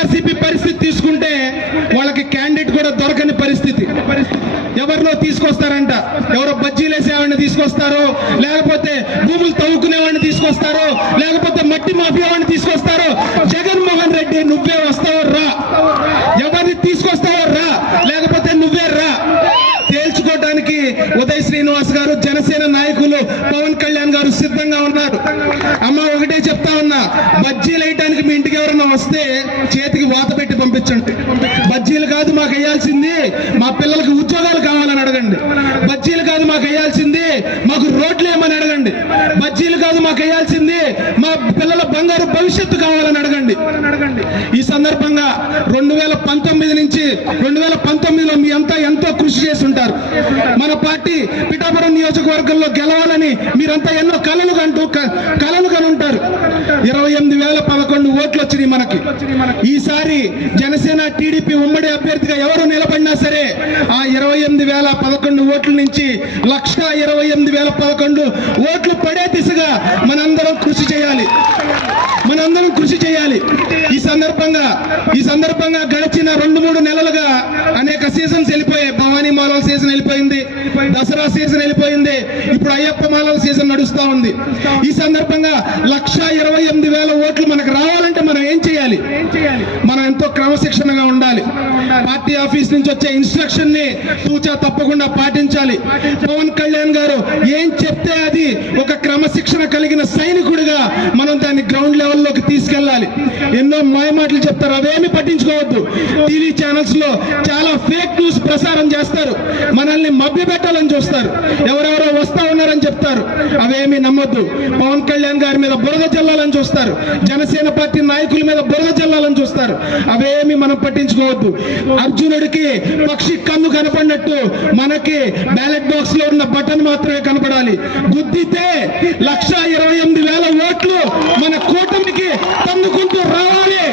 వైఎస్ఆర్సీపీ పరిస్థితి తీసుకుంటే వాళ్ళకి క్యాండిడేట్ కూడా దొరకని పరిస్థితి. ఎవరిలో తీసుకొస్తారంట, ఎవరో బజ్జీలు వేసేవాడిని తీసుకొస్తారు, లేకపోతే భూములు తవ్వుకునేవాడిని తీసుకొస్తారు, లేకపోతే మట్టి మాఫియా వాడిని తీసుకొస్తారు. జగన్మోహన్ రెడ్డి నువ్వే వస్తావో రా, ఎవరిని తీసుకొస్తావో రా, లేకపోతే నువ్వే రా. తేల్చుకోవడానికి ఉదయ్ శ్రీనివాస్ గారు, జనసేన నాయకులు, పవన్ కళ్యాణ్ గారు సిద్ధంగా ఉన్నారు. అమ్మ ఒకటే చెప్తా ఉన్నా, బజ్జీలు వేయటానికి మీ ఇంటికి ఎవరన్నా వస్తే చేతికి వాత పెట్టి పంపించండి. బజ్జీలు కాదు మాకు వేయాల్సింది, మా పిల్లలకు ఉద్యోగాలు కావాలని అడగండి. బజ్జీలు కాదు మాకు వేయాల్సింది, మాకు రోడ్లు ఏమని అడగండి. బజ్జీలు కాదు మాకు వేయాల్సింది, మా పిల్లల బంగారు భవిష్యత్తు కావాలని అడగండి. ఈ సందర్భంగా 2019 నుంచి 2019లో మీ అంతా ఎంతో కృషి చేసి ఉంటారు. మన పార్టీ పిఠాపురం నియోజకవర్గంలో గెలవాలని మీరంతా ఎన్నో కలలు కనుంటారు. 28,011 ఓట్లు వచ్చినాయి మనకి. ఈసారి జనసేన టీడీపీ ఉమ్మడి అభ్యర్థిగా ఎవరు నిలబడినా సరే ఆ 28,011 ఓట్ల నుంచి 1,28,011 ఓట్లు పడే దిశగా మనందరం కృషి చేయాలి. ఈ సందర్భంగా గడిచిన 2-3 నెలలుగా అనేక సీజన్స్ వెళ్ళిపోయాయి. భవానీ మాలల సీజన్ వెళ్ళిపోయింది, దసరా సీజన్ వెళ్ళిపోయింది, ఇప్పుడు అయ్యప్ప మాలల సీజన్ నడుస్తా ఉంది. ఈ సందర్భంగా 1,28,000 ఓట్లు మనకు రావాలంటే మనం ఏం చేయాలి? మనం ఎంతో క్రమశిక్షణగా ఉండాలి. పార్టీ ఆఫీస్ నుంచి వచ్చే ఇన్స్ట్రక్షన్ ని తూచా తప్పకుండా పాటించాలి. పవన్ కళ్యాణ్ గారు ఏం చెప్తే అది ఒక క్రమశిక్షణ కలిగిన సైనికుడిగా మనం దాన్ని గ్రౌండ్ లెవెల్లోకి తీసుకెళ్లాలి. ఎన్నో మాయమాటలు చెప్తారు, అవేమి పట్టించుకోవద్దు. టీవీ ఛానల్స్ లో చాలా ఫేక్ న్యూస్ ప్రసారం చేస్తారు, మనల్ని మభ్యపెట్టాలని చూస్తారు, ఎవరెవరో వస్తా ఉన్నారని చెప్తారు, అవేమి నమ్మొద్దు. పవన్ కళ్యాణ్ గారి మీద బురద జల్లాలని చూస్తారు, జనసేన పార్టీ నాయకుల మీద బురద జల్లాలని చూస్తారు, అవేమి మనం పట్టించుకోవద్దు. అర్జునుడికి పక్షి కన్ను కనపడినట్టు మనకి బ్యాలెట్ బాక్స్ లో ఉన్న బటన్ మాత్రమే కనపడాలి. గుద్దితే 1,28,000 ఓట్లు మన కూటమికి తన్నుకుంటూ రావాలి.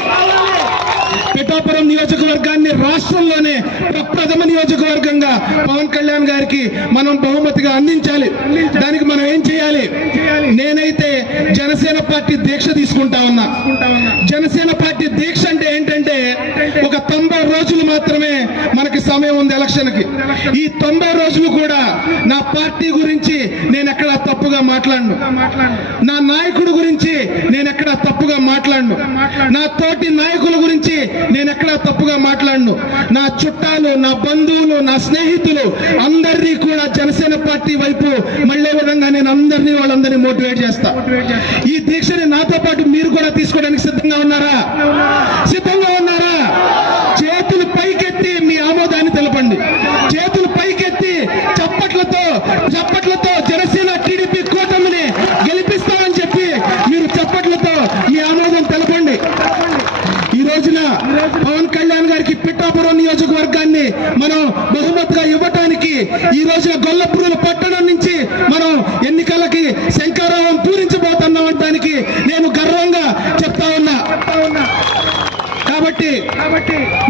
పిఠాపురం నియోజకవర్గాన్ని రాష్ట్రంలోనే ప్రథమ నియోజకవర్గంగా పవన్ కళ్యాణ్ గారికి మనం బహుమతిగా అందించాలి. దానికి మనం ఏం చేయాలి? నేనైతే జనసేన పార్టీ దీక్ష తీసుకుంటా ఉన్నా. జనసేన పార్టీ దీక్ష అంటే ఏంటంటే ఒక 90 రోజులు మాత్రమే మనకి సమయం ఉంది ఎలక్షన్ కి. ఈ 90 రోజులు కూడా నా పార్టీ గురించి నేను ఎక్కడా తప్పుగా మాట్లాడను, నా నాయకుడి గురించి నేను ఎక్కడా తప్పుగా మాట్లాడను, నా తోటి నాయకుల గురించి నేను ఎక్కడా తప్పుగా మాట్లాడను, నా చుట్టాలు, నా బంధువులు, నా స్నేహితులు అందరినీ కూడా జనసేన పార్టీ వైపు మళ్ళీ విధంగా నేను వాళ్ళందరినీ మోటివేట్ చేస్తా. ఈ దీక్షని నాతో పాటు మీరు కూడా తీసుకోవడానికి సిద్ధంగా ఉన్నారా? సిద్ధంగా ఉన్నారా? చేతులు పైకెత్తి మీ ఆమోదాన్ని తెలపండి. చేతులు పైకెత్తి చప్పట్లతో జనసేన టీడీపీ కూటమిని గెలిపిస్తామని చెప్పి మీరు చప్పట్లతో మీ ఆమోదం తెలపండి. ఈ రోజున పవన్ కళ్యాణ్ గారికి పిఠాపురం నియోజకవర్గాన్ని మనం బహుమతిగా ఇవ్వటానికి ఈ రోజున గొల్లపురుల పట్టణం నుంచి మనం ఎన్నికలకి శంకరావం పూరించబోతున్నాం అనడానికి నేను గర్వంగా చెప్తా ఉన్నా. కాబట్టి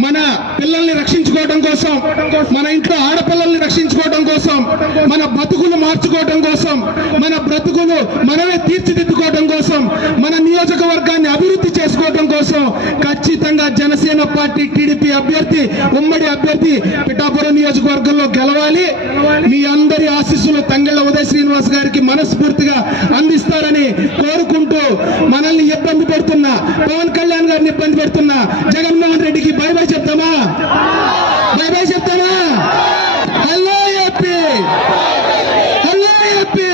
మన పిల్లల్ని రక్షించుకోవడం కోసం, మన ఇంట్లో ఆడపిల్లల్ని రక్షించుకోవడం కోసం, మన బతుకులు మార్చుకోవడం కోసం, మన బ్రతుకులు మనమే తీర్చిదిద్దుకోవడం కోసం, మన నియోజకవర్గాన్ని అభివృద్ధి చేసుకోవడం కోసం ఖచ్చితంగా జనసేన పార్టీ టీడీపీ అభ్యర్థి, ఉమ్మడి అభ్యర్థి పిఠాపురం నియోజకవర్గంలో గెలవాలి. మీ అందరి ఆశీస్సులు తంగెళ్ల ఉదయ్ శ్రీనివాస్ గారికి మనస్ఫూర్తిగా అందిస్తారని కోరుకుంటూ, మనల్ని ఇబ్బంది పెడుతున్నా పవన్ కళ్యాణ్ గారిని ఇబ్బంది పెడుతున్నా జగన్మోహన్ రెడ్డికి బై బై చెప్తామా? బై బై చెప్తామా? Hello AP, hello AP.